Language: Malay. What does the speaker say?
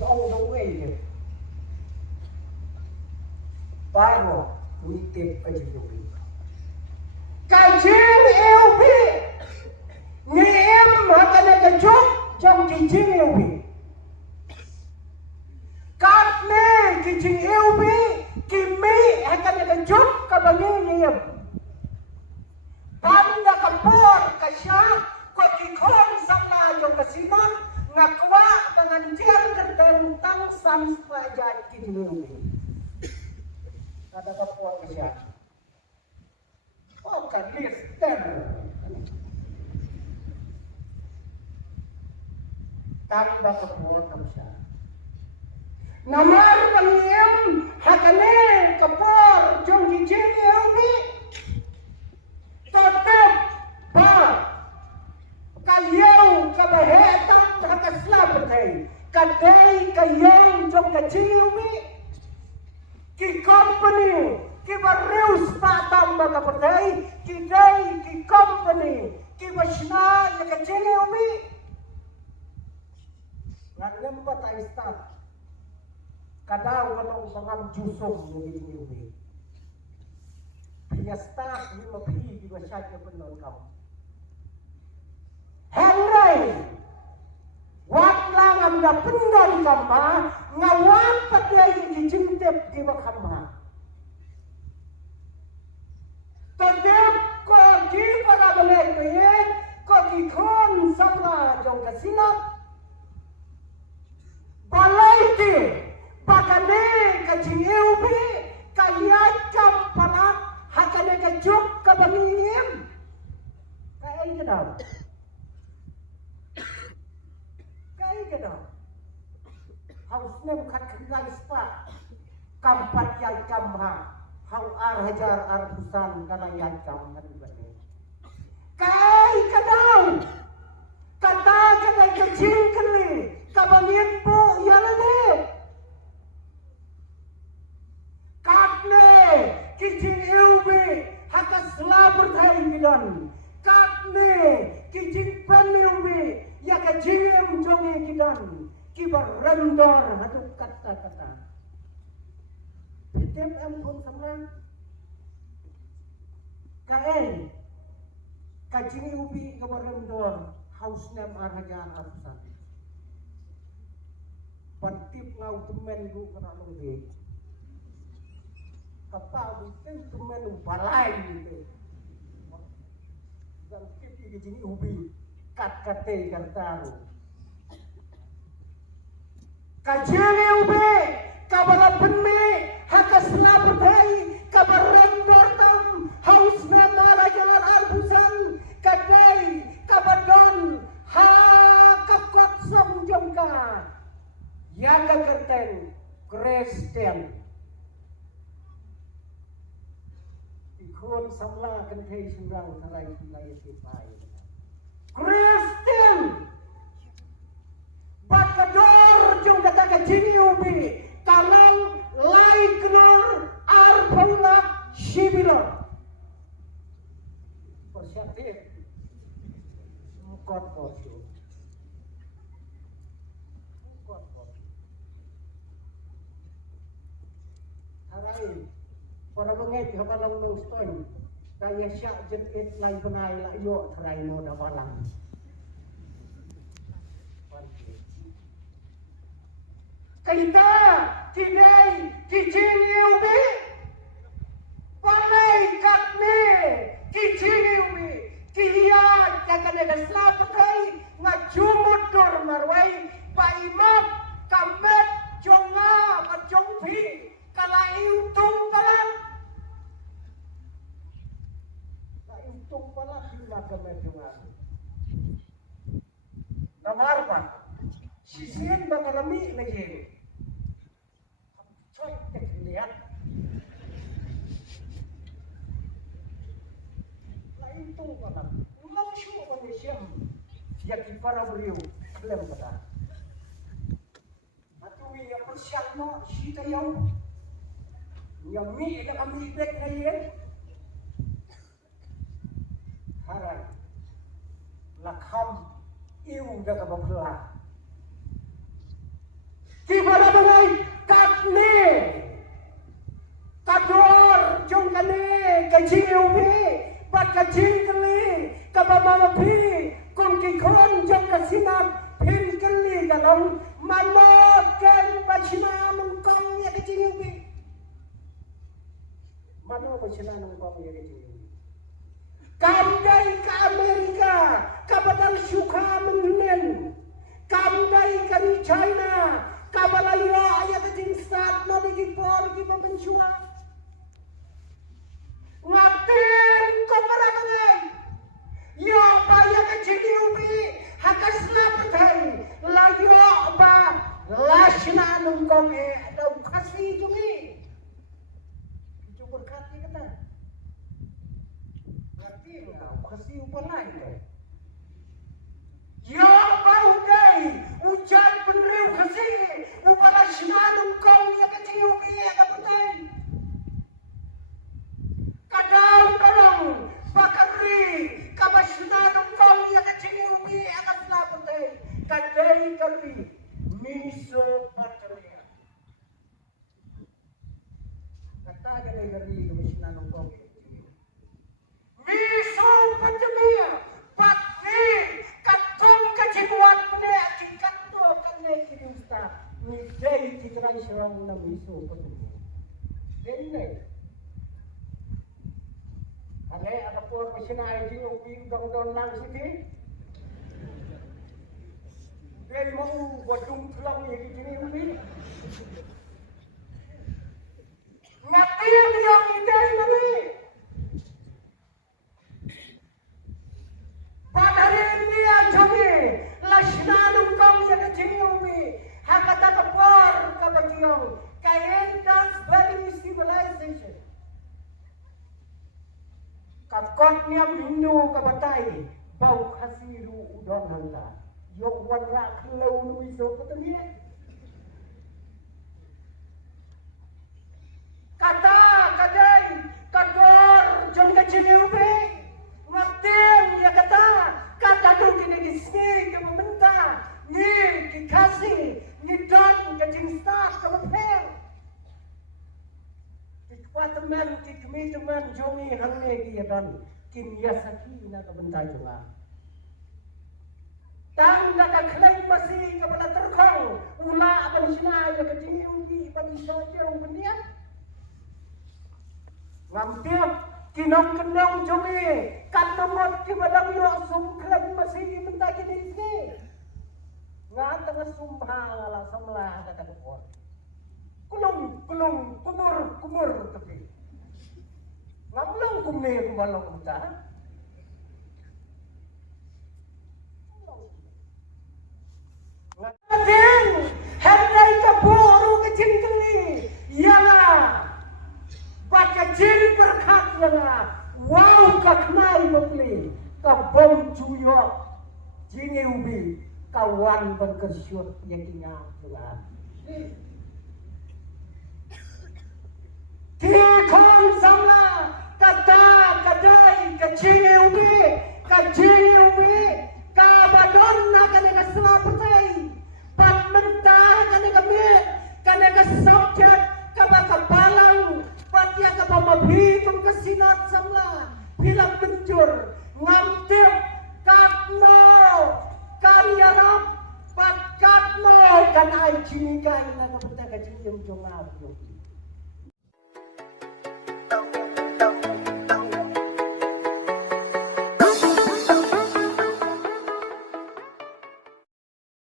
ông đâu về baru mitip aja dulu. Kajian LP ngeem akan ada jok jam kijing LP. Katne kijing LP kimi akan ada jok kabangnya ngeem. Panda kapor kasya ko kikon sama jong kasinan ngakwa dengan jar kertentang sampai jadi kijing LP. Ada kapor kasya. Oh, kan listen. Tambah kapor kamsa. Namar pangiyam hakane kapor jong kijing elmi. Tetap pa kayaw kabahetan hakaslabtay. Kaday kayaw jong kijing elmi. Ki company ki bareus patam baga perday kiday ki company ki basna ya kacene umi ngam patay start kadaw kanong bangam jusong ni umi ya start ni mapi di basya ke penon kam Henry wat lang am da penon kamba ngawat patay ki jintep di bakamba Tadep ko di para balik kuyen ko di kon sama jong kasinap balai ti bakane kajing eubi kayat kam pana hakane kajuk kabangim kay gedam haus nem kat kendai spa kampat yang kamha hau ar hajar ar busan kana yancam kan bane kai kadau kata kana kecil kali kabangin po yalane katne kicing eubi hakas labur thai bidan katne kicing paneubi ya kajim jonge kidan kibar rendor haduk kata-kata Setiap ampun sama kain kajini ubi kabarang dor haus nem arhajan arsan pantip ngau temen lu kena lagi apa itu temen lu balai gitu dan tip kajini ubi kat kate kantaru kajini ubi kabarang penme hakas labdai kabarang dortam haus memarajar arbusan kadai kabadon ha kapkot som jongka yaga kerten Kristen ikon samla kentai surang tarai sulai sipai Kristen bakador jong kata kajini ubi kalang laiknur arpulak sibilor persiapin mukot posu harai para mengai kapalang nung stoy kaya syak jet it lai benai la yo tharai no da balang Kita kidai kijing ubi panai katne kijing ubi kiya jaga nega slapakai ngajumut dur marwai paimap kamet jonga majongpi kalai utung kalam kalai utung kalam lima kamet jonga namar pa sisin bakalami lagi lihat lain tu kata ulang syuk Malaysia ya para beliau belum kata atau yang persiapno si tayo yang mi ada kami back ngayen haran lakham iu dah kabablah kasinat pinkeli galong manoken bachina nungkong ya kecingin mano bachina nungkong ya kecingin kamdai ke Amerika kabadan suka menen kamdai ke China kabalayo ayat kecing saat nabigi por ki pembenchua ngatin ko para bangai yo baya kecing ubi hakas lapatai layo ba lashna nungkong ada ukasi tumi itu berkati kata ngerti enggak ukasi upalai yo bau dai ujan penriu kasi upala shna nungkong ya kecing ubi ya kapatai kadang kadang bakari kabashna nungkong ya kecing ubi akan lapatai kadai kali miso patria kata kadai kali kabashna nungkong miso patria pati katong kajibuan pene akikat to kanne kinista ni dai kitrai serang na miso patria denne ale ada por masina ID ubi udang lang sini dia mau wadung tulang ni gini ubi mati yang idai mani padarin dia jogi lashna nungkong yang gini ubi hakata kapor kabationg kayen dance value civilization kakot niam Hindu kabatai bau khasiru udon hanta yok warra klau lui so katanya kata kadai kador jong kecil be matem ya kata kata tu kini kisni ke mementa ni kikasi ni don kecing start ke beper teman kami teman jongi hangne dia dan kimia saki na kebentai juga. Tang nak klaim masih kepada terkong ula apa sina ya kecing ubi apa saja umnya. Ngampir kinong kenong jongi kan nomot kepada yo sum klaim masih kebentai kini sini. Ngatang sumbang ala samla kata kepor. Kulung kumur tapi ngamlang kumne kumalong kita ngatin henday ka boru kecil kali yana baka jin perkat yana wow kaknai beli ka bom cuyo jini ubi kawan berkesyut yakinya juga Tikon samla kata kadai kecil ubi kabadon na kaneka selapatai pamenta kaneka mit kaneka subject kabaka balang patya kabamabi kung kasinat samla hilang benjur ngamtip katno karyarap patkatno kanai cinikai na kapita kecil jongar